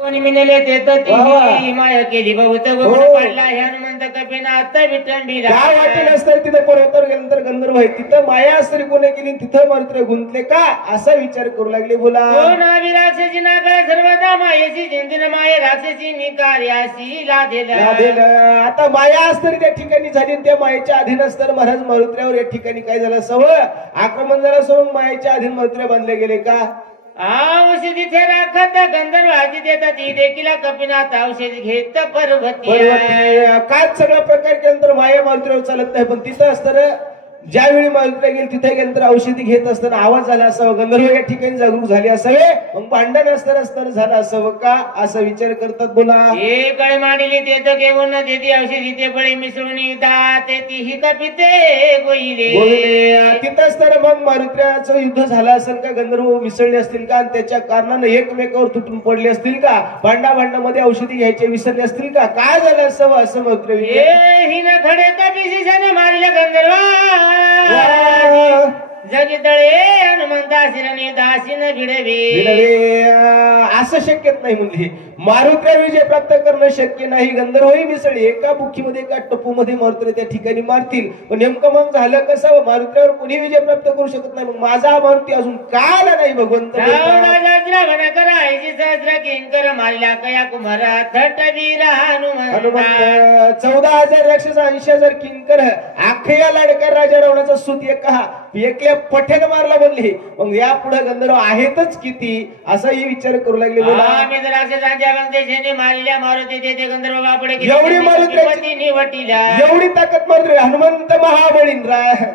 कोणी मिनले ते तर ती माया केली बहुत गोड पडला हनुमंत कपिना आता विटंबीला काय वाटेल असतं तिथं पर्वतावर गेल्यानंतर गंधर्व आहे तिथं माया स्त्री कोणी केली तिथं मारुती गुंतले का असा विचार करू लागले. बोला राक्षसी नागळ सर्वदा मायेची जिंतीन माये राक्षसी निकार्यासी लादेला. आता माया असतं त्या ठिकाणी झाली त्या मायेच्या अधीन असतं महाराज मारुत्र्यावर या ठिकाणी काय झालं सवय आक्रमण झालं सवय मायेच्या अधीन मारुत्र्या बांधले गेले का औषधी थे राखत गंधर्व आधी देतात ती देखील कपिनाथ औषधी घेत पर्वती काय सगळा प्रकार केल्यानंतर माया मारुतीवर चालत नाही पण तिथं असताना ज्यावेळी मारुतीला गेली तिथे गेल्यानंतर औषधी घेत असताना आवाज झाला असावं गंधर्व या ठिकाणी जागरूक झाले असावे मग भांडण असताना झालं असावं का असा विचार करतात. बोला कळे मांडली ते तर घेऊन देती औषधी ते बळी मिसळून ते तीही कपिते गोईले तिथं असताना मग मारुत्र्याचं युद्ध झालं असेल का गंधर्व मिसळले असतील का आणि त्याच्या कारणानं एकमेकावर तुटून पडले असतील का भांडाभांडामध्ये औषधी घ्यायचे विसरले असतील का काय झालं असावं असं मारुत्र्य हिन खडे कपिशीने मारले गंधर्व जगी तळे हनुमंता शिरणे दासीन भिडवे असं शक्यच नाही म्हणजे मारुत्र्या विजय प्राप्त करणं शक्य नाही. गंधर्वही मिसळले एका बुखीमध्ये एका टप्पूमध्ये मारुत्र्या त्या ठिकाणी मारतील पण नेमकं मग झालं कसं मारुत्र्यावर कोणी विजय प्राप्त करू शकत नाही. मग माझा मारुती अजून का आला नाही भगवंत सहस्र किंकर मारला कया कुमारा थटवीर हनुमंत 14,000 राक्षस 80,000 किंकर अख्ख्या लाडका राजा रावणाचा सूत एकल्या पठ्यानं मारला बनले मग या पुढे गंधर्व आहेतच किती असाही विचार करू लागले. एवढी ताकद मारुती हनुमंत महाबळी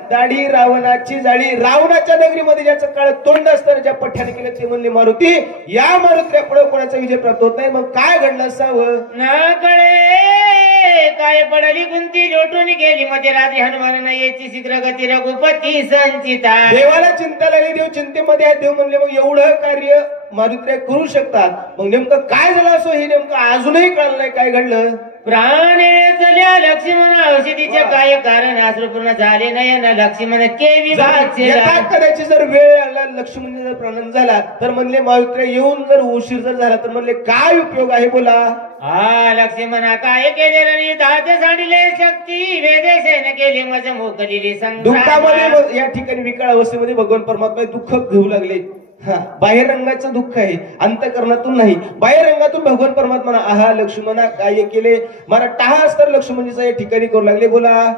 दाढी रावणाची जाळी रावणाच्या नगरीमध्ये ज्याचं काळ तोंड असताना ज्या पठ्याने केलं ते म्हणले मारुती या मारुत्र्या पुढे कोणाचा विजय प्राप्त होत नाही. मग काय घडलं असावं न कळे काय पडली कुंती लोटून गेली मध्ये रात्री हनुमान याची शीघ्र गती रघुपती संचिता देवाला चिंता लागली देव चिंतेमध्ये आहे देव म्हणले मग एवढं कार्य मारुत्र्या करू शकतात. मग नेमकं काय झालं असो हे नेमकं अजूनही कळलं नाही काय घडलं. प्राण वेचल्या लक्ष्मण औषधीचे काय कारण अश्रुपूर्ण झाले नयन लक्ष्मण केवी कदाचित जर वेळ आला लक्ष्मण जर प्राणन झाला तर म्हणले मारुत्र्या येऊन जर उशीर जर झाला तर म्हणले काय उपयोग आहे. बोला लक्ष्मणा काय केले रणि दाते साडीले शक्ती वेदेशेने केले मज मोकलीली दुःखामध्ये या ठिकाणी विकळ अवस्थेमध्ये भगवान परमात्मा दुःख घेऊ लागले. बाहेर रंगाचं दुःख आहे अंतकरणातून नाही बाहेर रंगातून भगवान परमात्मा आहा लक्ष्मणा काय केले मला टाहा असतात लक्ष्मणजीचा या ठिकाणी करू लागले. बोला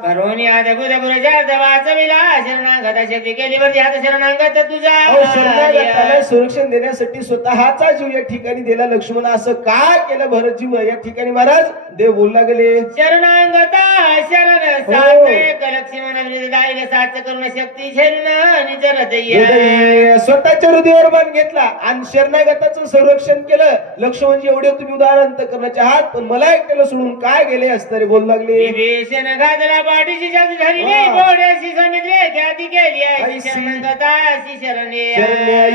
संरक्षण देण्यासाठी स्वतःचा जीव या ठिकाणी दिला लक्ष्मण असं का केलं भरत जीव या ठिकाणी महाराज देव बोलू लागले. शरणांगता शरण लक्ष्मण साथ करून शक्ती स्वतःच्या हृदयावर बाण घेतला आणि शरणागताचं संरक्षण केलं. लक्ष्मणजी एवढे तुम्ही उदाहरण करण्याचे आहात पण मला एकट्याला सोडून काय गेले असणारे बोलू लागले.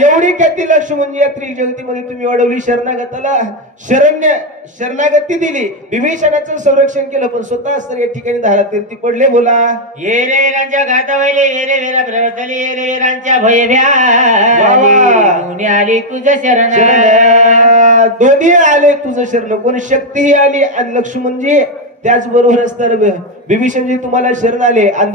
एवढी ख्याती लक्ष्मणजी या त्रिजगतीमध्ये तुम्ही वाढवली शरणागताला शरणागती दिली विभीषणाचं संरक्षण केलं पण स्वतः असतं या ठिकाणी धारा तीर्थी पडले. बोला ये रे वीरांच्या घातावले ये रे वीरा प्रवर्तले ये रे वीरांच्या भयभ्या आली तुझं शरण दोन्ही आले तुझं शरण कोणी शक्तीही आली आणि लक्ष्मणजी त्याचबरोबरच तर विभीषणजी तुम्हाला शरण आले आणि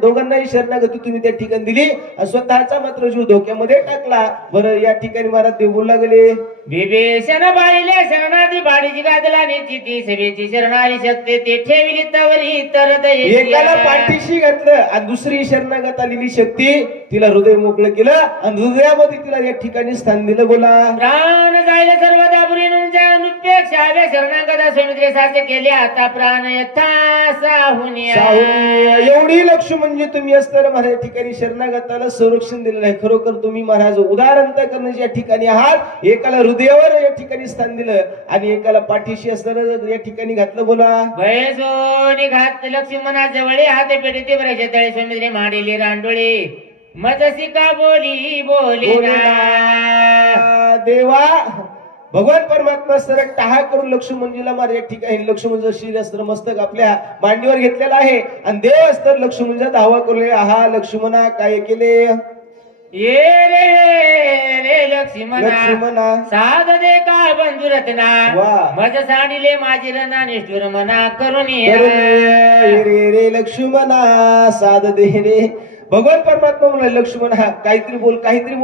दोघांनाही शरणागती तुम्ही त्या ठिकाणी दिली आणि स्वतःचा मात्र जीव धोक्यामध्ये टाकला. बरं या ठिकाणी महाराज देव बोलू लागले. विभीषण बाईले शरणार्थी बाडीची गादला निश्चिती सभेची शरणारी शक्ती ते ठेवली तवरी तर एकाला पाठीशी घातलं आणि दुसरी शरणागत आलेली शक्ती तिला हृदय मोकळं केलं आणि हृदयामध्ये तिला या ठिकाणी स्थान दिलं. बोला प्राण जायला सर्व दाबुरी नुपेक्षा शरणागता समुद्रे साचे केले आता प्राण यथा एवढी लक्ष म्हणजे तुम्ही असताना माझ्या ठिकाणी शरणागताला संरक्षण दिलेलं आहे. खरोखर तुम्ही महाराज उदाहरण करण्याच्या ठिकाणी आहात. एकाला हृदयावर या ठिकाणी स्थान दिलं आणि एकाला पाठीशी असताना या ठिकाणी घातलं. बोला भयसोनी घात लक्ष्मणा जवळे हात पेटे बराच्या तळे समुद्रे मांडले रांडोळे मजसी का बोली बोली देवा भगवान परमात्मा सरळ टाहा करून लक्ष्मणजीला मार या ठिकाणी लक्ष्मणचं शिरस्त्र मस्तक आपल्या मांडीवर घेतलेला आहे आणि देव अस्तर लक्ष्मणचा धावा करू. आहा लक्ष्मणा काय केले ये रे लक्ष्मणा लक्ष्मणा साध दे का बंधू रत्ना वा. मज सांडिले माझी रणा निष्ठुर मना करून ये. रे रे लक्ष्मणा साध दे रे. भगवान परमात्मा म्हणाले लक्ष्मण हा काहीतरी बोल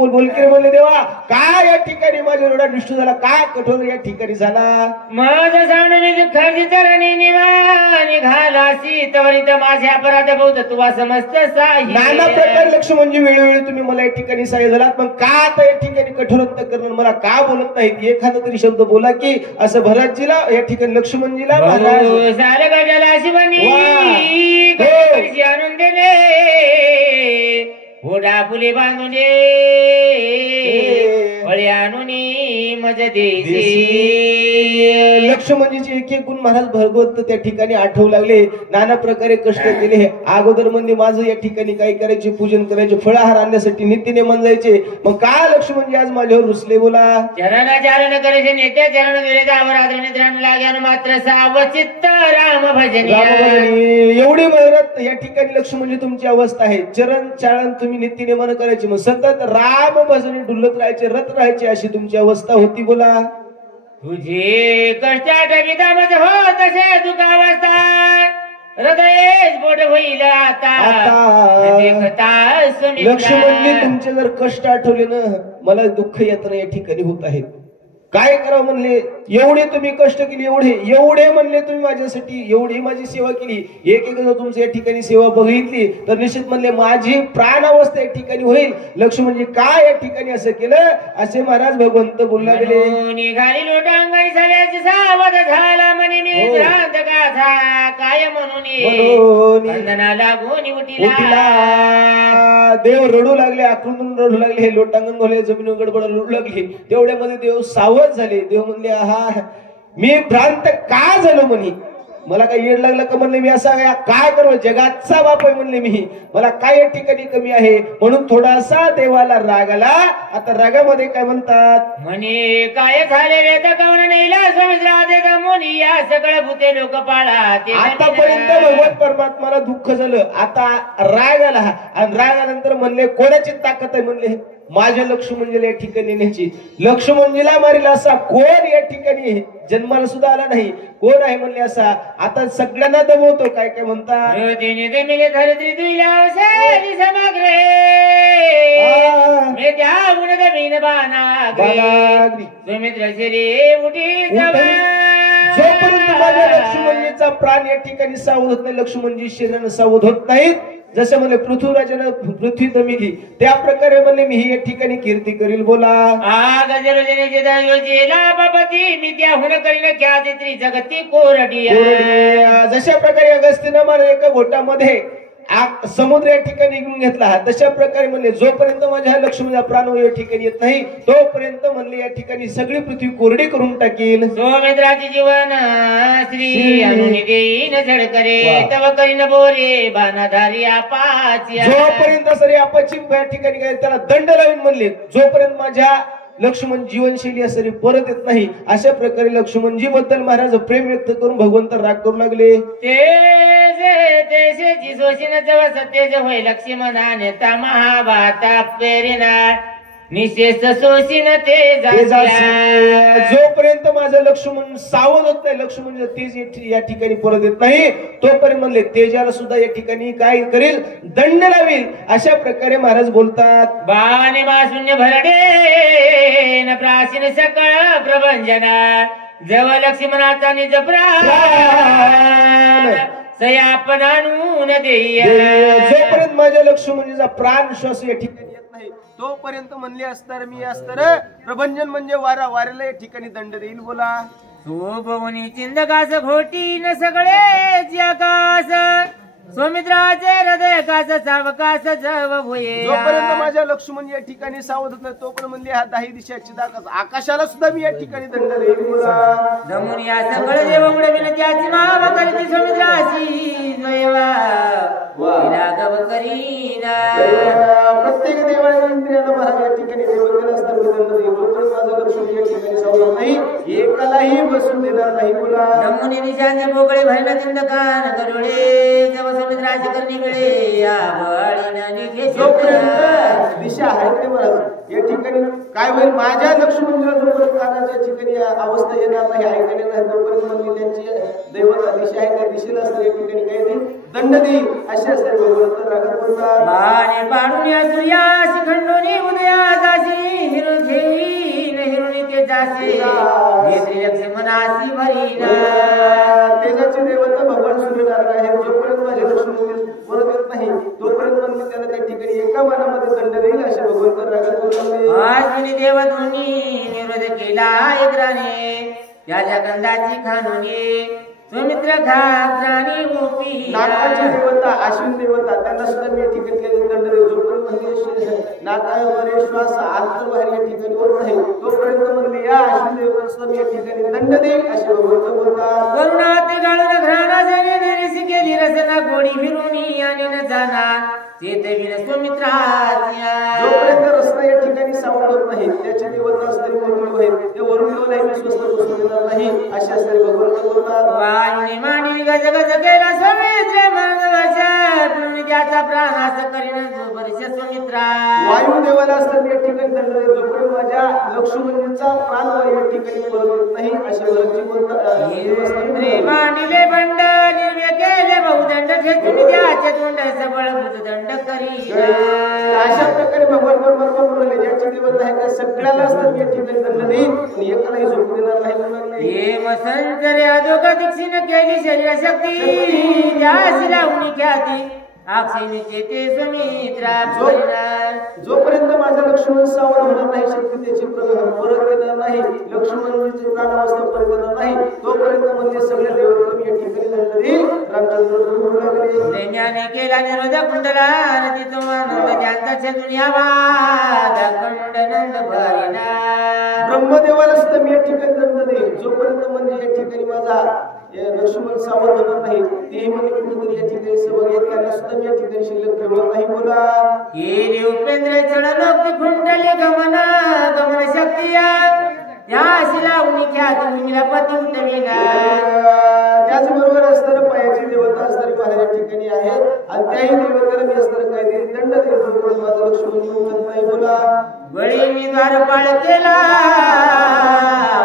बोल की रे म्हणले देवा काय या ठिकाणी माझ्या एवढा निष्ठू झाला काय कठोर या ठिकाणी झाला. मज सांडली खर्ची चरणी निघालासी तवरित माझ्या अपराध बौद्ध तुवा समस्त साही. नाना प्रकारे लक्ष्मणजी वेळोवेळी तुम्ही मला या ठिकाणी सहाय्य झालात मग का आता या ठिकाणी कठोरत्व करणं मला का बोलत नाहीत एखादा तरी शब्द बोला की असं भरतजीला या ठिकाणी लक्ष्मणजीला सारे गजाला शिवनी आणून दिले ओढा फुले बांधून फळे आणून मज देशी. लक्ष्मणजीचे एक एक गुण महाराज भगवंत त्या ठिकाणी आठवू लागले. नाना प्रकारे कष्ट केले. अगोदर म्हणजे माझं या ठिकाणी काय करायचे पूजन करायचे फळाहार आणण्यासाठी नित्याने जायचे. मग का लक्ष्मणजी आज माझ्यावर रुसले बोला. चरण चारण करायचे नेत्या चरण विरेदावर आदर निद्रण लाग्यान मात्र सावचित्त राम भजनी. एवढी मेहनत या ठिकाणी लक्ष्मणजी तुमची अवस्था आहे. चरण चारण तुम्ही नित्यनेमान करायचे मग सतत राम भजनी डुलत राहायचे रत राहायचे अशी तुमची अवस्था होती बोला. तुझे कष्टात विधामज हो तसे दुखावस्था हृदय बोट होईल आता. लक्ष्मणजी तुमचे जर कष्ट आठवले ना मला दुःख यात्रा या ठिकाणी होत आहेत. काय करावं म्हणले एवढे तुम्ही कष्ट केले एवढे म्हणले तुम्ही माझ्यासाठी एवढी माझी सेवा केली. एक जर तुमच्या या ठिकाणी सेवा बघितली तर निश्चित म्हणले माझी प्राण अवस्था या ठिकाणी होईल. लक्ष्मणजी काय या ठिकाणी असं केलं असे महाराज भगवंत बोलला गेले. निघाली लोटांगणी सगळ्याची सावध झाला म्हणे मी भ्रांत गाथा काय म्हणून बंधना लागून उठिला. देव रडू लागले आकृतून रडू लागले. हे लोटांगण बोलले जमीन गडबड रडू लागली. तेवढ्यामध्ये देव सावध झाले. देव म्हणले हा मी भ्रांत का झालो म्हणे मला काय येड लागलं का म्हणले मी असा काय करू जगाचा बाप आहे म्हणले मी मला काय या ठिकाणी कमी आहे म्हणून थोडासा देवाला राग आला. आता रागामध्ये काय म्हणतात म्हणे काय झाले रे कवना नेला समुद्रात मुनी या सगळं भूते लोक पाळा. आतापर्यंत भगवान परमात्माला दुःख झालं आता राग आला आणि रागानंतर म्हणले कोणाची ताकद आहे म्हणले माझ्या लक्ष्मणजीला या ठिकाणी येण्याची. लक्ष्मणजीला मारील असा कोण या ठिकाणी जन्माला सुद्धा आला नाही कोण आहे म्हणले असा. आता सगळ्यांना दमवतो काय काय म्हणतात जोपर्यंत माझ्या लक्ष्मणजीचा प्राण या ठिकाणी सावध होत नाही लक्ष्मणजी शरीरानं सावध होत नाहीत जसे म्हणले पृथ्वीराजानं पृथ्वी दमिली त्या प्रकारे म्हणले मी ही या ठिकाणी कीर्ती करील बोला. मी त्याहून करीन ख्याती जगती कोरडी. जशा प्रकारे अगस्तीनं मला एका घोटामध्ये समुद्र या ठिकाणी निघून घेतला तशा प्रकारे म्हणले जोपर्यंत माझ्या लक्ष्मणचा प्राण या ठिकाणी येत नाही तोपर्यंत म्हणले या ठिकाणी सगळी पृथ्वी कोरडी करून टाकेल. सौमित्राचे जीवन श्री अनुनी देईन झडकरे तव करीन बोरे बाणाधारी आपाची. जोपर्यंत सरी आपाची या ठिकाणी काय त्याला दंड लावीन म्हणले जोपर्यंत माझ्या लक्ष्मण जीवनशैली असरी परत येत नाही अशा प्रकारे लक्ष्मणजी बद्दल महाराज प्रेम व्यक्त करून भगवंत राग करू लागले. सत्यज होय लक्ष्मणा नेता महाभाता प्रेरणा निशेष शोषिन ते जोपर्यंत माझं लक्ष्मण सावध होत नाही लक्ष्मण तेज या ठिकाणी परत येत नाही तोपर्यंत म्हणले तेजाला सुद्धा या ठिकाणी काय करेल दंड लावेल अशा प्रकारे महाराज बोलतात. बाणे शून्य भरडे न प्राचीन सकळ प्रभंजना जव लक्ष्मणाचा निज प्राण सयापन आणून देय. जोपर्यंत माझ्या लक्ष्मणजीचा प्राण श्वास या ठिकाणी तोपर्यंत म्हणले असतर मी असतर प्रभंजन म्हणजे वाऱ्याला या ठिकाणी दंड देईल बोला. सोबवनी चिंदकास घोटी न सगळे जगास सौमित्राचे हृदय कास सावकास जव होये. जोपर्यंत माझ्या लक्ष्मण या ठिकाणी सावध होत नाही तोपर्यंत म्हणले हा 10 दिशाची दाकास आकाशाला सुद्धा मी या ठिकाणी दंड देईल बोला. दमुनिया सगळ देव उडविन त्याची माव करती समुद्राची जोयवा तिला गव करीना प्रत्येक देवाच्या इंद्रियाला महाराज या ठिकाणी देव केला असता दंड देईल. जोपर्यंत माझं लक्ष या ठिकाणी सावरत नाही एकालाही बसून देणार नाही. बोला नमुने निशांचे पोकळे भरला तिंद कान गरुडे जव समुद्राचे करणी मिळे या बळीनं निघे जोपर्यंत दिशा आहे ते महाराज या ठिकाणी काय होईल माझ्या लक्ष्मणला जोपर्यंत कानाच्या ठिकाणी अवस्था येणार नाही ऐकायला नाही तोपर्यंत म्हणजे त्यांची दैवता दिशा आहे त्या दिशेला असतात या ठिकाणी काही नाही दंड देईल असे असते भगवंत रागात बोलतात. बाणे पाडून या सूर्यासी खंडोनी उदया जाशी हिरून घेईन हिरुणी ते जाशी नेत्री लक्ष मनासी भरीना तेजाची देवता भगवान सूर्यनारायण आहे. जोपर्यंत माझे लक्ष्मण परत येत नाही तोपर्यंत म्हणजे त्याला त्या ठिकाणी एका मनामध्ये दंड देईल असे भगवंत रागात बोलतात. आजनी देवधुनी निरोध केला एकराने त्याच्या गंधाची खानोनी सुमित्र घात्रानी गोपी नागाची देवता अश्विन देवता त्यांना सुद्धा मी या ठिकाणी दंड देईल. जोपर्यंत म्हणजे नागामध्ये श्वास आंतरबाहेर या ठिकाणी होत नाही तोपर्यंत म्हणजे या अश्विन देवता सुद्धा मी या ठिकाणी दंड देईल असे भगवंत बोलतात. करुणात गाळून घराला जने निरसी केली रसना गोडी फिरुनी आणि न जाना चेतविन सुमित्राच्या जोपर्यंत रस्ता या ठिकाणी सावरत नाही त्याची देवता असणारी वरुण होईल ते वरुण देवालाही मी स्वस्त बसू देणार नाही असे असणारे भगवंत बोलतात. वाणी मांडी गज गज केला सुमित्र मानवाच्या त्याचा प्राणास करीन वर्ष सुमित्रा वायू देवाला असताना या ठिकाणी दंड देईल. जोपर्यंत माझ्या लक्ष्मणजींचा प्राण या ठिकाणी परत नाही असे वरची बोलतात. मांडिले बंड निर्व्य केले बहुदंड ठेचून त्याचे तोंड सबळ दंड करी अशा प्रकारे भगवान बरोबर बोलले ज्याची देवता आहे त्या सगळ्याला असतात या ठिकाणी दंड देईल पण एकालाही झोपू देणार नाही. हे मसंतरे अधोग दक्षिण केली शरीर शक्ती त्यासी लावणी ख्याती अक्षयनीचे ते सुमित्रा जोपर्यंत माझा लक्ष्मण सावध होणार नाही शक्ती त्याची परत येणार नाही लक्ष्मणची प्राणावस्था परत येणार नाही तोपर्यंत म्हणजे सगळ्या देवतांनी या ठिकाणी दंड देईल. रामचंद्र प्रेम्याने केला निरोध कुंडला नदी तुम्हाला ज्यांचा दुनिया वाद खंडनंद भरिना ब्रह्मदेवाला सुद्धा मी या ठिकाणी दंड देईल. जोपर्यंत म्हणजे या ठिकाणी माझा लक्ष्मण सावध होणार नाही तेही म्हणजे कुठेतरी या ठिकाणी सवय येत त्यांना सुद्धा मी या ठिकाणी शिल्लक ठेवणार नाही. बोला हे उपेंद्र चढलोक कुंडले गमना गमन शक्तिया या शिलावणी ख्यात भूमीला पती उठविला. त्याचबरोबर असणारं पायाची देवता असणारी महाराज या ठिकाणी आहेत आणि त्याही देवतेला मी असणारं काहीतरी दंड देईल जोपर्यंत माझं लक्ष्मण उठत नाही. बोला बळींनी द्वारपाळ केला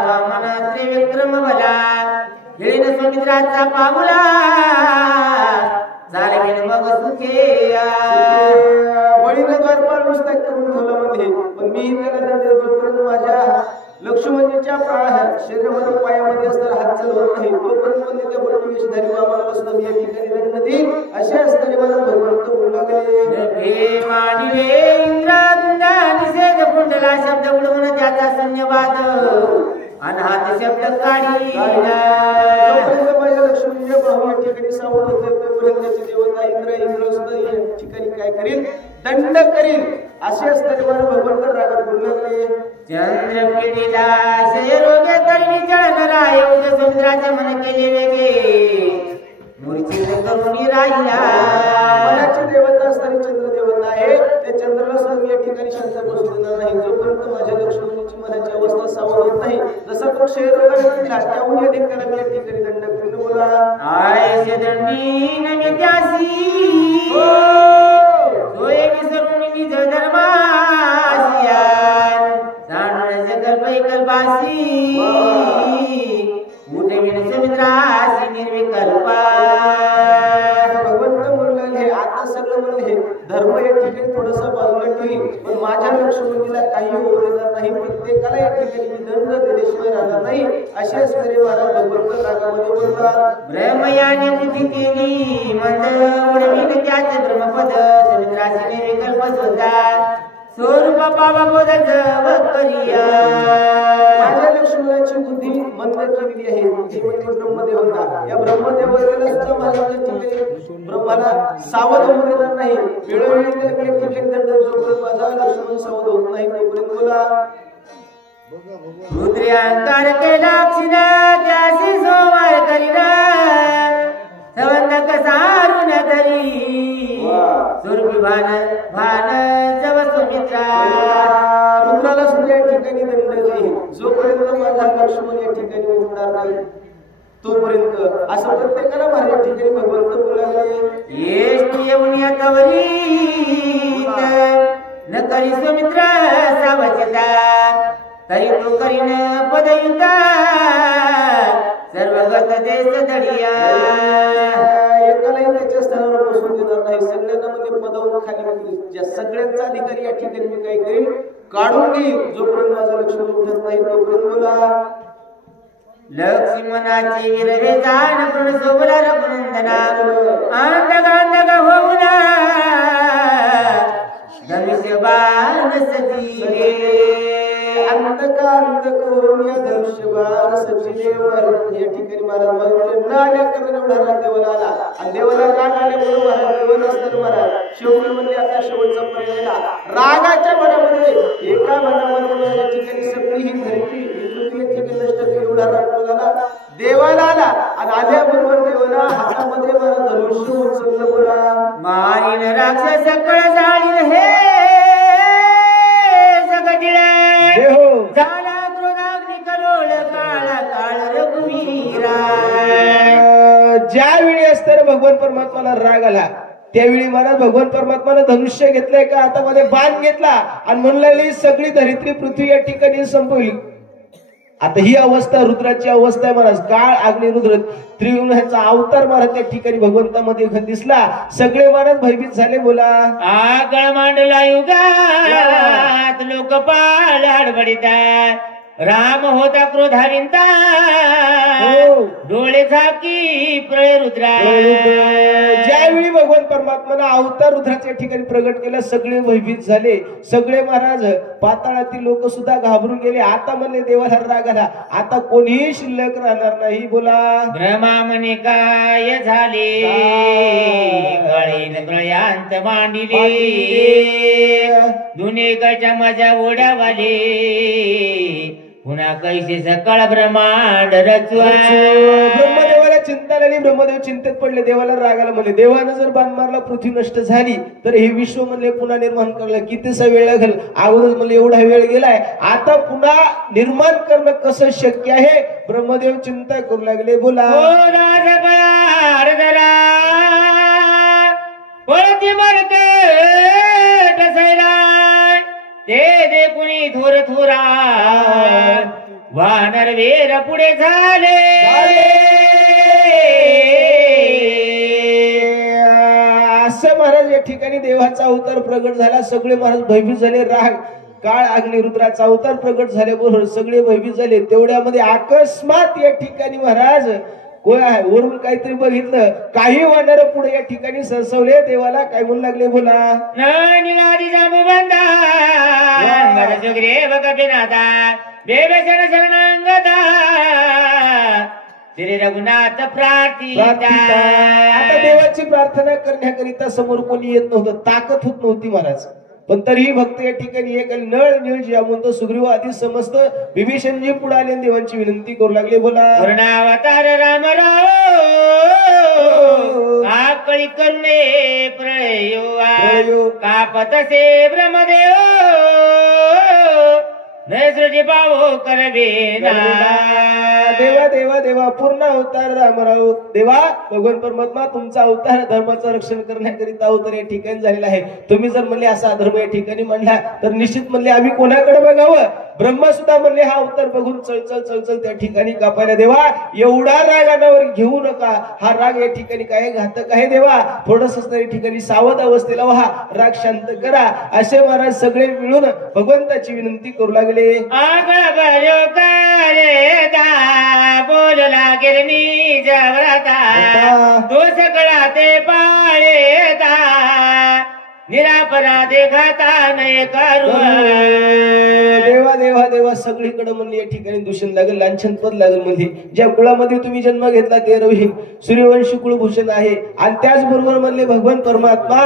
वामना त्रिविक्रम भला येईन सुमित्राचा पाऊला झाले मग सुखेया बळीनं द्वारपाळ नुसता करून ठेवला म्हणजे पण मी त्याला दंड जोपर्यंत माझ्या लक्ष्मणजीच्या शरीरामध्ये पायामध्ये असणारा हात चालवत नाही तोपर्यंत म्हणजे त्या बळी वेशधारी वामनाला सुद्धा मी या ठिकाणी दंड देईल असे असणारे मला भगवंत बोलू लागले. मानिले इंद्रादुंदा निषेध कुंडला शब्द उडवून त्याचा शून्यवाद अनहात शब्द काढी माझ्या लक्ष्मणजीच्या बाहू या ठिकाणी सावध होते तोपर्यंत त्याची देवता इंद्र सुद्धा या ठिकाणी काय करील दंड करील असे असणारे मला भगवंत रागात बोलू लागले. चंद्र पिढीला रोगे तरी चळणारा योग समुद्राचे मन केले वेगे मूर्छित करून राहिला. मनाची देवता असणारी चंद्र देवता आहे त्या चंद्राला सुद्धा या ठिकाणी शांत बसू देणार नाही जोपर्यंत माझ्या लक्ष्मणजीची मनाची अवस्था सावध होत नाही जसा तो क्षयरोगाने पडला त्याहून अधिक त्याला मी या ठिकाणी दंड करीन. बोला आयसे दंडी नमे त्यासी सोये विसरून निज धर्मासिया जाणून कल्पासी उठविन सुमित्रासी निर्विकल्पा. भगवंत म्हणले आता सगळं म्हणले धर्म या ठिकाणी थोडंसं बाजूला ठेवील पण माझ्या लक्ष्मणजीला काही होऊ देणार नाही प्रत्येकाला या ठिकाणी मी दंड दिल्याशिवाय राहणार नाही असे असणारे महाराज भगवंत रागामध्ये बोलतात. ब्रह्मयाने बुद्धी केली मंद उडविन त्याचे ब्रह्मपद सुमित्रासी निर्विकल्प सुद्धा स्वरूप पावा बोध जव करिया. माझ्या लक्ष्मणाची बुद्धी मंद केलेली आहे ती म्हणजे ब्रह्मदेवता या ब्रह्मदेवतेला सुद्धा माझ्या ठिकाणी ब्रह्माला सावध होऊ देणार नाही वेळोवेळी त्याला मी ठिकाणी दंड जोपर्यंत माझा लक्ष्मण सावध होत नाही तोपर्यंत. बोला रुद्रांकार केला क्षिणा त्यासी सोमवार करीना संबंध कसा संपणार नाही तोपर्यंत असं प्रत्येकाला माझ्या ठिकाणी भगवंत बोलायला येष्ट येऊन यातवरी न करी सुमित्र सावचता तरी तो करीन पदयुता सर्व गत देश दडिया एकालाही त्याच्या स्थानावर बसवून देणार नाही सगळ्यांना मध्ये पदावर खाली उतरेल ज्या सगळ्यांचा अधिकारी या ठिकाणी मी काय करेन काढून घेईन जोपर्यंत माझं लक्ष उठत नाही तोपर्यंत बोला लक्ष्मणाची विरवे जाण पण सोबला रघुनंदना अंधगांधग होऊना धनुष्यबाण सजिले अंधकांध करून या धनुष्यबाण सजिले या ठिकाणी महाराज म्हणले नाल्या करून एवढा राग देवाला आला आणि देवाला राग आल्यामुळे महाराज देव नसताना महाराज शेवटी म्हणजे आता शेवटचा पर्याय रागाच्या मनामध्ये एका मनामध्ये या ठिकाणी सगळी ही धरती देवाला आला आणि आल्याबरोबर देवाला हातामध्ये मला धनुष्य उचललं बोला मारीन राक्षस सकळ जाळील हे जगदिले झाला क्रोधाग्नी करोळ काळा काळ रघुवीरा ज्यावेळी असताना भगवान परमात्माला राग आला त्यावेळी महाराज भगवान परमात्माने धनुष्य घेतलंय का हातामध्ये बाण घेतला आणि म्हणलं सगळी धरित्री पृथ्वी या ठिकाणी संपवली आता ही अवस्था रुद्राची अवस्था आहे महाराज काळ अग्नी रुद्र त्रिगुण ह्याचा अवतार महाराज त्या ठिकाणी भगवंतामध्ये दिसला सगळे महाराज भयभीत झाले बोला आगळ मांडला युगात लोकपाल हडबडितात राम होता क्रोधाविंता डोळे झाकी प्रळय रुद्रा ज्यावेळी भगवान परमात्माने अवतार रुद्राच्या ठिकाणी प्रगट केला सगळे भयभीत झाले सगळे महाराज पाताळातील लोक सुद्धा घाबरून गेले आता म्हणले देवाला राग आला आता कोणीही शिल्लक राहणार नाही बोला ब्रह्मा म्हणे काय झाले गळीन प्रयांत मांडिले दुनेकाच्या माझ्या ओढावाले पुन्हा कैसे सकाळ ब्रह्मांड रचवा ब्रह्मदेवाला चिंता लागली ब्रह्मदेव चिंतेत पडले देवाला रागाला म्हणले देवानं जर बाण मारला पृथ्वी नष्ट झाली तर हे विश्व म्हणले पुन्हा निर्माण करायला कितीसा वेळ लागेल अगोदर म्हणले एवढा वेळ गेलाय आता पुन्हा निर्माण करणं कसं शक्य आहे ब्रह्मदेव चिंता करू लागले बोला ते दे कुणी थोर थोरा वानर वेर पुढे झाले असं महाराज या ठिकाणी देवाचा अवतार प्रगट झाला सगळे महाराज भयभीत झाले राग काळ अग्नी रुद्राचा अवतार प्रगट झाल्याबरोबर सगळे भयभीत झाले तेवढ्यामध्ये अकस्मात या ठिकाणी महाराज वरून काहीतरी बघितलं काही वानर पुढे या ठिकाणी सरसवले देवाला काय म्हणू लागले बोला निलादी जांबू बंदा सुग्रीव कपिनाथा देवशन शरणांगदा श्री रघुनाथ प्रार्थिता आता देवाची प्रार्थना करण्याकरिता समोर कोणी येत नव्हतं ताकद होत नव्हती महाराज पण तरीही भक्त या ठिकाणी एक नळ निळ ज्या म्हणतो सुग्रीव आधी समस्त विभीषणजी पुढे आले देवांची विनंती करू लागले बोला पूर्णावतार रामराव आकळी करुणे प्रयो कापतसे ब्रह्मदेव नैसृजी पावो करवे देवा देवा देवा पूर्ण अवतार रामराव देवा भगवान परमात्मा तुमचा अवतार धर्माचं रक्षण करण्याकरिता अवतार या ठिकाणी झालेला आहे तुम्ही जर म्हणले असा धर्म या ठिकाणी म्हणला तर निश्चित म्हणले आम्ही कोणाकडे बघावं ब्रह्मा सुद्धा म्हणले हा अवतार बघून चळचळ चळचळ त्या ठिकाणी कापायला देवा एवढा राग अनावर घेऊ नका हा राग या ठिकाणी काय घातक आहे देवा थोडस तरी ठिकाणी सावध अवस्थेला हा राग शांत करा असे महाराज सगळे मिळून भगवंताची विनंती करू लागले बोल लागेल मी जवळता तो सगळा ते पाळेता निरापराधे घाता नाही करू देवा देवा देवा सगळीकडे म्हणले या ठिकाणी दूषण लागेल लांछन पद लागेल म्हणजे ज्या कुळामध्ये तुम्ही जन्म घेतला ते रवी सूर्यवंशी कुळभूषण आहे आणि त्याचबरोबर म्हणले भगवान परमात्मा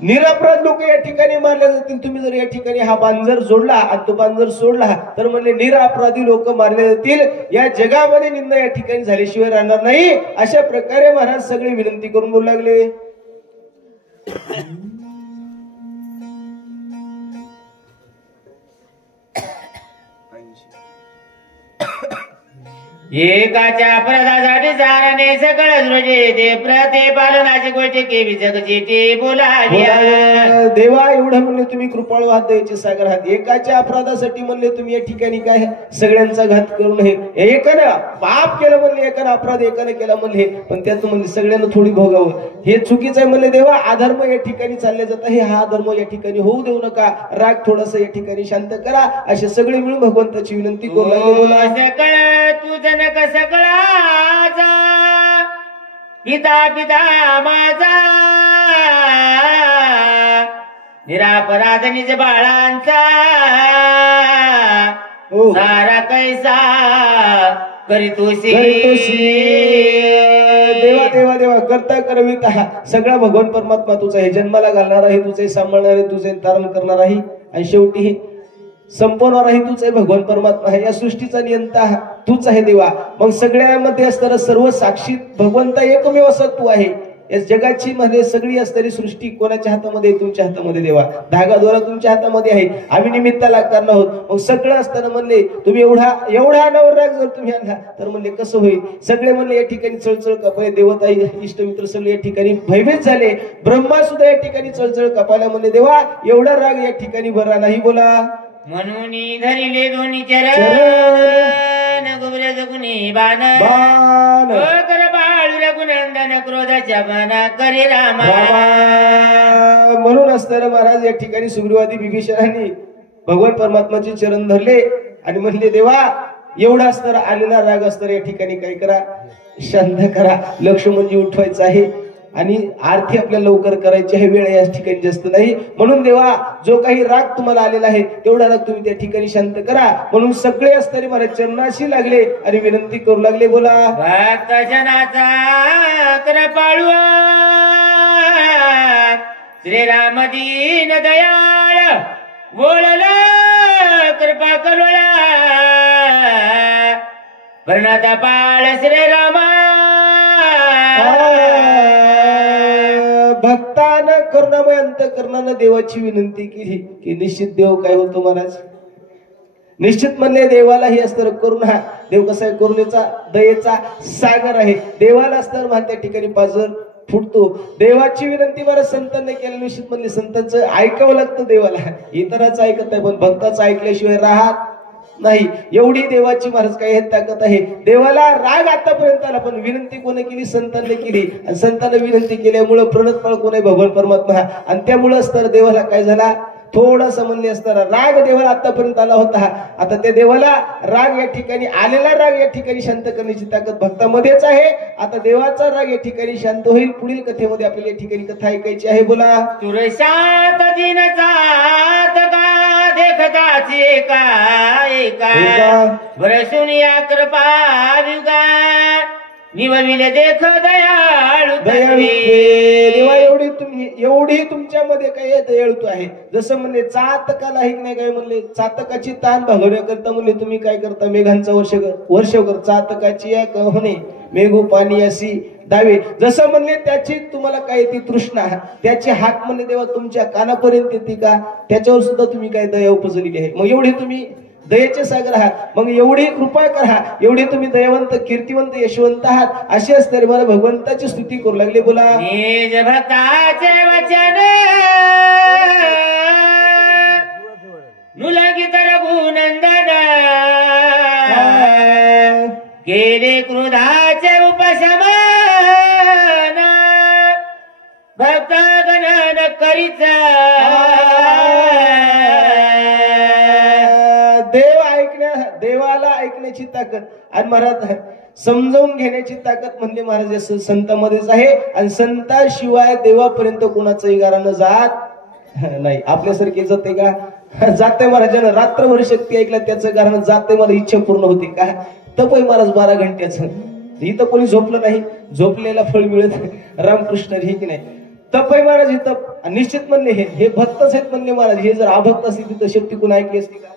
निरपराध लोक या ठिकाणी मारले जातील तुम्ही जर या ठिकाणी हा बांजर जोडला आणि तो बांजर सोडला तर म्हणले निरपराधी लोक मारले जातील या जगामध्ये निंदा या ठिकाणी झाल्याशिवाय राहणार नाही अशा प्रकारे महाराज सगळे विनंती करून बोलू लागले एकाच्या प्रदासाठी सारणे सकळ सृजे ते प्रते पालनाची गोष्टी केवी जगची ते बोलाव्या. देवा एवढं म्हणले तुम्ही कृपाळू हात द्यायचे सागर हात. एकाच्या अपराधासाठी म्हणले तुम्ही या ठिकाणी काय सगळ्यांचा घात करू नये. एकानं पाप केलं म्हणले, एकानं अपराध एकानं केला म्हणले, पण त्यातून म्हणले सगळ्यांना थोडी भोगावं. हे चुकीचं आहे म्हणले देवा. अधर्म या ठिकाणी चालले जात आहे, हा अधर्म या ठिकाणी होऊ देऊ नका. राग थोडस या ठिकाणी शांत करा. असे सगळे मिळून भगवंताची विनंती करू लागले. सकळ तू जनक सकळाचा पिता पिता माझा निरापराध निज बाळांचा सारा कैसा करीतोसी. देवा देवा देवा करता करविता सगळा भगवान परमात्मा तुझा आहे. जन्माला घालणार आहे तुझे, सांभाळणार आहे तुझे, तारण करणार आहे आणि शेवटी संपवणार आहे तूच आहे. भगवान परमात्मा आहे, या सृष्टीचा नियंता तूच आहे देवा. मग सगळ्यामध्ये असताना सर्व साक्षी भगवंता एकमेव असं तू आहे. या जगाची मध्ये सगळी असणारी सृष्टी कोणाच्या हातामध्ये? तुमच्या हातामध्ये देवा. धागा दोरा तुमच्या हातामध्ये आहे. आम्ही निमित्ताला करणार आहोत. मग सगळं असताना म्हणले तुम्ही एवढा नवराग जर तुम्ही आणला तर म्हणले कसं होईल? सगळे म्हणले या ठिकाणी चळचळ कपाय. देवता इष्टमित्र सगळे या ठिकाणी भयभीत झाले. ब्रह्मा सुद्धा या ठिकाणी चळचळ कपायला म्हणले देवा एवढा राग या ठिकाणी बरा नाही. बोला म्हणून धरिले दोन्ही चरण गुबरे जगुनी बाण कर बाळू रघुनंदन क्रोधाच्या बाणा करे रामा. म्हणून असताना महाराज या ठिकाणी सुग्रीवादी विभीषणांनी भगवान परमात्माचे चरण धरले आणि म्हणले देवा एवढा असताना आलेला राग असताना या ठिकाणी काय करा, शांत करा. लक्ष्मणजी उठवायचं आहे आणि आरती आपल्याला लवकर करायची आहे. वेळ या ठिकाणी जास्त नाही. म्हणून देवा जो काही राग तुम्हाला आलेला आहे तेवढा राग तुम्ही त्या ठिकाणी शांत करा. म्हणून सगळे असताना महाराज चरणाशी लागले आणि विनंती करू लागले. बोला भक्तजनाचा कृपाळू श्रीराम दीन दयाळ बोलला कृपा करुणा वर्णता पाळ श्रीरामा. भक्तानं करुणामय अंतःकरणानं देवाची विनंती केली की निश्चित देव काय होतो महाराज. निश्चित म्हणले देवाला हे असतं करुणा. देव कसा आहे? करुणेचा दयेचा सागर आहे. देवाला असतं त्या ठिकाणी पाजर फुटतो. देवाची विनंती महाराज संतांनी केली. निश्चित म्हणले संतांचं ऐकावं लागतं देवाला. इतरांचं ऐकत नाही पण भक्ताचं ऐकल्याशिवाय राहत नाही. एवढी देवाची महाराज काय ताकद आहे. देवाला राग आतापर्यंत आला पण विनंती कोणी केली? संतांनी केली. आणि संतांनी विनंती केल्यामुळे प्रणतपाळ कोण आहे? भगवान परमात्मा. आणि त्यामुळे असताना देवाला काय झाला? थोडासा म्हणले असताना राग देवाला आतापर्यंत आला होता. आता त्या देवाला राग या ठिकाणी आलेला राग या ठिकाणी शांत करण्याची ताकद भक्तामध्येच आहे. आता देवाचा राग या ठिकाणी शांत होईल. पुढील कथेमध्ये आपल्याला या ठिकाणी कथा ऐकायची आहे. बोला तुरशात दिनचा देखताची एका बरसून या कृपा विगा निवविले देख दयाळू देवा. एवढी तुमच्यामध्ये काय दयाळू आहे. जसं म्हणले चातकाला ऐक नाही काय म्हणले चातकाची ताण भागवण्याकरता म्हणले तुम्ही काय करता? मेघांचा वर्ष कर. चातकाची या कहणे मेघू पाणी अशी दावे. जसं म्हणले त्याची तुम्हाला काय ती तृष्णा, त्याची हाक म्हणले देवा तुमच्या कानापर्यंत येते का? त्याच्यावर सुद्धा तुम्ही काय दया उपजलेली आहे. मग एवढी तुम्ही दयेचे सागर आहात. मग एवढी कृपा करा. एवढे तुम्ही दयावंत कीर्तिवंत यशवंत आहात. असे असणारे मला भगवंताची स्तुती करू लागले. बोला निज भक्ताचे वचन मुलगित रघुनंदन केले क्रोधाचे उपशमन भक्तगण करीत. देवाला ऐकण्याची ताकद आणि महाराज समजावून घेण्याची ताकद म्हणजे महाराज संतांमध्येच आहे. आणि संताशिवाय देवापर्यंत कोणाचंही गारानं जात नाही. आपल्यासारखे जाते का? जाते. महाराजांना रात्रभर शक्ती ऐकला त्याचं गारानं जाते. मला इच्छा पूर्ण होते का? तपय महाराज 12 घंट्याचं. इथं कोणी झोपलं नाही. झोपलेला फळ मिळत रामकृष्ण हे की नाही. तपय महाराज इथं निश्चित म्हणले हे भक्तच आहेत म्हणले महाराज. हे जर अभक्त असते तिथं शक्ती कोण ऐकली असते का?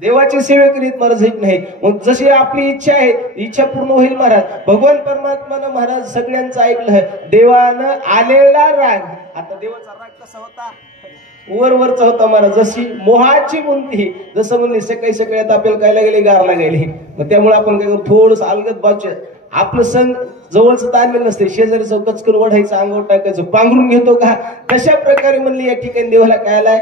देवाची सेवे करीत महाराज एक नाही. मग जशी आपली इच्छा आहे इच्छा पूर्ण होईल महाराज. भगवान परमात्मानं महाराज सगळ्यांचं ऐकलं. देवानं आलेला राग. आता देवाचा राग कसा होता? वरचा होता महाराज. जशी मोहाची बुंदी, जसं म्हणले सकाळी सकाळी आता आपल्याला काय लागले, गारला गेले, मग त्यामुळे आपण काय करू, थोडस अलगत बाजू आपलं संघ जवळचं ताणलेलं नसते, शेजारी चौकच करून ओढायचं, अंगावर टाकायचं, पांघरून घेतो का, तशा प्रकारे म्हणले या ठिकाणी देवाला काय आलाय,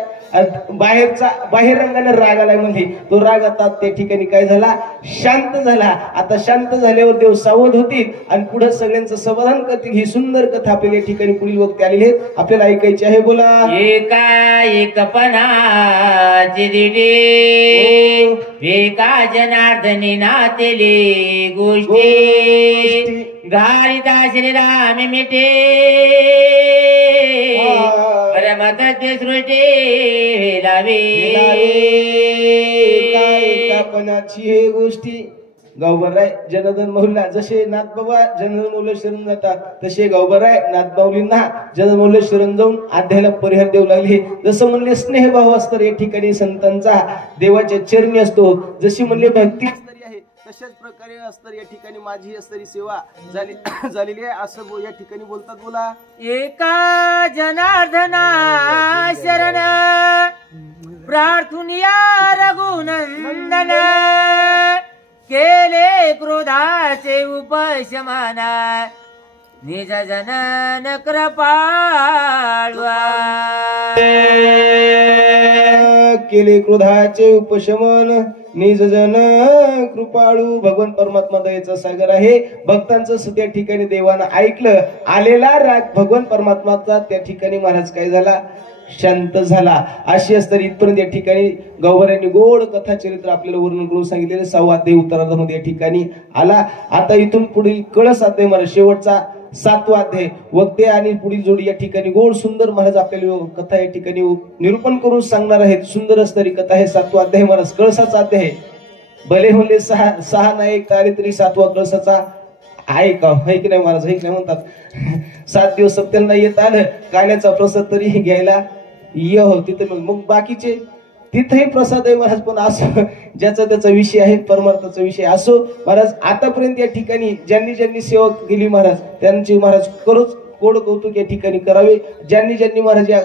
बाहेर रंगाने राग आलाय म्हणले. तो राग आता त्या ठिकाणी काय झाला, शांत झाला. आता शांत झाल्यावर देव सावध होतील आणि पुढे सगळ्यांचं समाधान करतील. ही सुंदर कथा आपल्याला या ठिकाणी पुढील वक्त आलेली आहे, आपल्याला ऐकायची आहे. बोला. एका एकपणाची दिडी एका जनार्दनी नातेले गोष्टी घालिता श्रीराम मिटे परमत सृष्टी लावे. एकापणाची हे गोष्टी गावभराय जनार्दन माऊलींना जसे नाथबाबा जनार्दन माऊली शरण जातात, तसे गावभराय नाथ माऊलींना जनार्दन माऊली शरण जाऊन अध्यायाला परिहार देऊ लागले. जसं म्हणले स्नेहभाव असतो या ठिकाणी संतांचा देवाच्या चरणी असतो, जशी म्हणले भक्ती आहे तशाच प्रकारे असतर या ठिकाणी माझी असतरी सेवा झालेली आहे असं या ठिकाणी बोलतात. बोला. एका जनार्दना शरण प्रार्थुनिया रघुनंदन केले क्रोधाचे उपशमन निज जनन कृपाळवा. केले क्रोधाचे उपशमन निज जन कृपाळू. भगवान परमात्मा दयेचा सागर आहे. भक्तांचं त्या ठिकाणी देवानं ऐकलं, आलेला राग भगवान परमात्माचा त्या ठिकाणी महाराज काय झाला, शांत झाला. अशी असतं इथपर्यंत या ठिकाणी गौवऱ्यांनी गोड कथा चरित्र आपल्याला वर्णन करून सांगितलेले. 6वा अध्याय उत्तरार्धामध्ये या ठिकाणी आला. आता इथून पुढील कळस अध्याय महाराज शेवटचा 7वा अध्याय वक्ते आणि पुढील जोडी या ठिकाणी गोड सुंदर महाराज आपल्याला कथा या ठिकाणी निरूपण करून सांगणार आहेत. सुंदर असणारी कथा आहे 7वा अध्याय महाराज. कळसाचा अध्याय भले म्हणले सहा नायक तारे तरी 7वा कळसाचा आहे का, है की नाही महाराज, है की नाही म्हणतात. 7 दिवस सप्त्यांना येत आलं, काल्याचा प्रसाद तरी घ्यायला ये हो तिथे, मग बाकीचे तिथेही प्रसाद आहे महाराज. पण असं ज्याचा त्याचा विषय आहे, परमार्थाचा विषय असो महाराज. आतापर्यंत या ठिकाणी ज्यांनी सेवा केली महाराज, त्यांची महाराज खरोच कोड कौतुक या ठिकाणी करावे. ज्यांनी महाराज या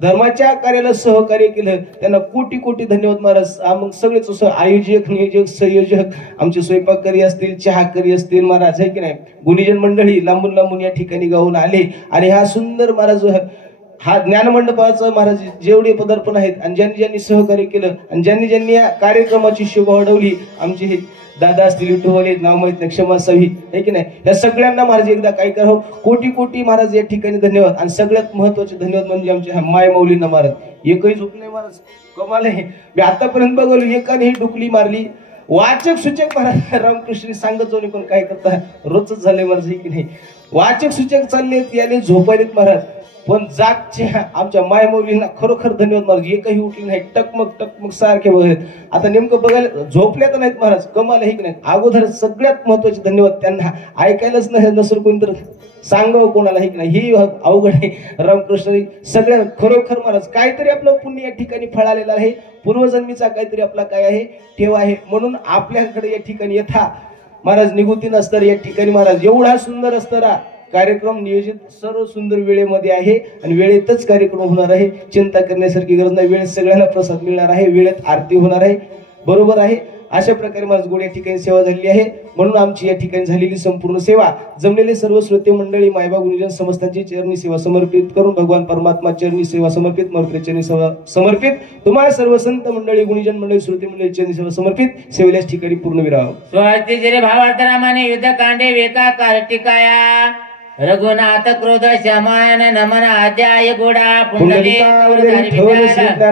धर्माच्या कार्याला सहकार्य केलं त्यांना कोटी कोटी धन्यवाद महाराज. मग सगळेच आयोजक, नियोजक, संयोजक, आमचे स्वयंपाककारी असतील, चहाकरी असतील महाराज, आहे की नाही, गुणीजन मंडळी लांबून लांबून या ठिकाणी गावून आले आणि हा सुंदर महाराज हा ज्ञान मंडपाचं महाराज जेवढे पदार्पण आहेत आणि ज्यांनी सहकार्य केलं आणि ज्यांनी या कार्यक्रमाची शोभा वाढवली, आमचे हे दादा असतील, विठोबले नाव माहित नाही, क्षमा असावी, आहे की नाही, या सगळ्यांना महाराज एकदा काय करावं, कोटी कोटी महाराज या ठिकाणी धन्यवाद. आणि सगळ्यात महत्वाचे धन्यवाद म्हणजे आमच्या माय माऊलींना महाराज. एकही झुकले महाराज, कमाल आहे. मी आतापर्यंत बघवलं एकाने डुकली मारली. वाचक सूचक महाराज रामकृष्ण सांगत जाऊन पण काय करता, रोजच झाले महाराज, आहे की नाही. वाचक सूचक चाललेत, याने झोपायलेत महाराज, पण जागच्या आमच्या माय माऊलींना खरोखर धन्यवाद महाराज. एकही उठली नाही, टकमक सारखे बघत. आता नेमकं बघायला झोपल्या तर नाहीत महाराज, कमाल आहे की नाही. अगोदर सगळ्यात महत्वाचे धन्यवाद त्यांना. ऐकायलाच नाही नसेल कोणी तर सांगावं कोणाला, आहे की नाही, ही अवघड आहे. रामकृष्ण सगळ्या खरोखर महाराज काहीतरी आपलं पुण्य या ठिकाणी फळालेलं आहे, पूर्वजन्मीचा काहीतरी आपला काय आहे ठेवा आहे. म्हणून आपल्याकडे या ठिकाणी यथा महाराज निगुती नसतं या ठिकाणी महाराज एवढा सुंदर असताना कार्यक्रम नियोजित सर्व सुंदर वेळेमध्ये आहे आणि वेळेतच कार्यक्रम होणार आहे. चिंता करण्यासारखी गरज नाही. वेळेत सगळ्यांना प्रसाद मिळणार आहे, वेळेत आरती होणार आहे, बरोबर आहे. अशा प्रकारे माझ गोड या ठिकाणी सेवा झालेली आहे. म्हणून आमची या ठिकाणी झालेली संपूर्ण सेवा जमलेले सर्व श्रोते मंडळी मायबा गुरुजन समस्तांची चरणी सेवा समर्पित करून भगवान परमात्मा चरणी सेवा समर्पित, मर्त्य चरणी सेवा समर्पित, तुम्हाला सर्व संत मंडळी गुरुजन मंडळी श्रोते मंडळी चरणी सेवा समर्पित, सेवेल्याच ठिकाणी पूर्ण विराम. स्वस्ति जरे भावार्थ रामाने युद्ध कांडे वेका कार्तिकाया रघुनाथ क्रोध शमायन नमन अध्याय गोडा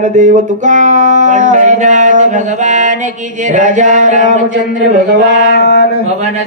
देव तुका भगवान की जय. राजा रामचंद्र भगवान भवन